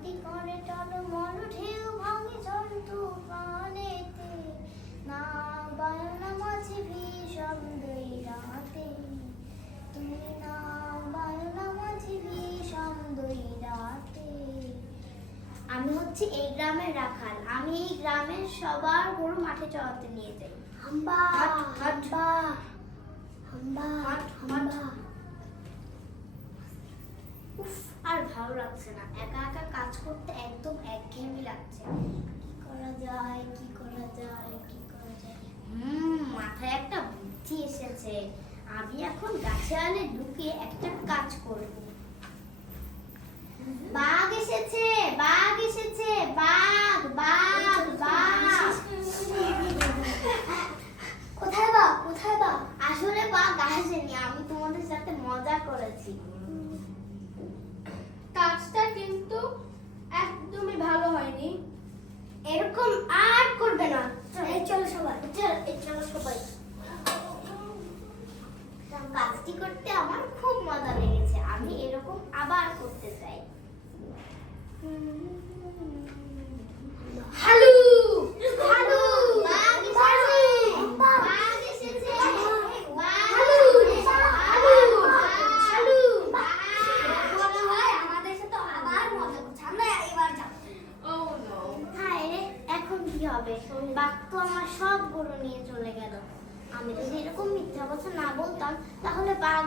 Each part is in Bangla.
শান্তি করে টলমল ঢেউ ভাঙে ঝড় তুফানেতে, না বায়না মাঝে বিষম দুই রাতে, তুমি না বায়না মাঝে বিষম দুই রাতে। আমি হচ্ছে এই গ্রামের রাখাল, আমি এই গ্রামের সবার গরু মাঠে চড়াতে নিয়ে যাই। হাম্বা হাম্বা হাম্বা হাম্বা। উফ, আর ভালো লাগছে না, একা একা কাজ করতে একদম একঘেয়েমি লাগছে। কি করা যায়, কি করা যায়, কি করা যায়? মাথায় একটা বুদ্ধি এসেছে। আমি এখন গাছে আলে ঢুকে একটা কাজ করব। বাঘ এসেছে, বাঘ এসেছে, বাঘ বাঘ বাঘ। কোথায় বাঘ, কোথায় বাঘ? আসলে বাঘ আসেনি, আমি তোমাদের সাথে মজা করেছি। কাজটা কিন্তু একদমই ভালো হয়নি। এরকম আর করবে না। এই চলো সবাই, চলো সবাই। কাজটি করতে আমার খুব মজা লেগেছে, আমি এরকম আবার করতে চাই। হালু হালু, বাঘ এসেছে, বাঘ এসেছে, হালু হালু হালু। মনে হয় আমাদের সাথে আবার মজা করছে, আমরা এবার যাব। Oh no. হায় রে, এখন কি হবে? বাঘ তো আমার সব গরু নিয়ে চলে গেল। আমি যদি এরকম মিথ্যা কথা না বলতাম, তাহলে বাঘ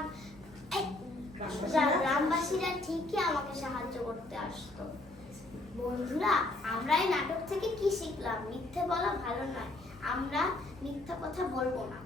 গ্রামবাসীরা ঠিকই আমাকে সাহায্য করতে আসতো। বন্ধুরা, আমরা এই নাটক থেকে কি শিখলাম? মিথ্যে বলা ভালো নয়, আমরা মিথ্যা কথা বলবো না।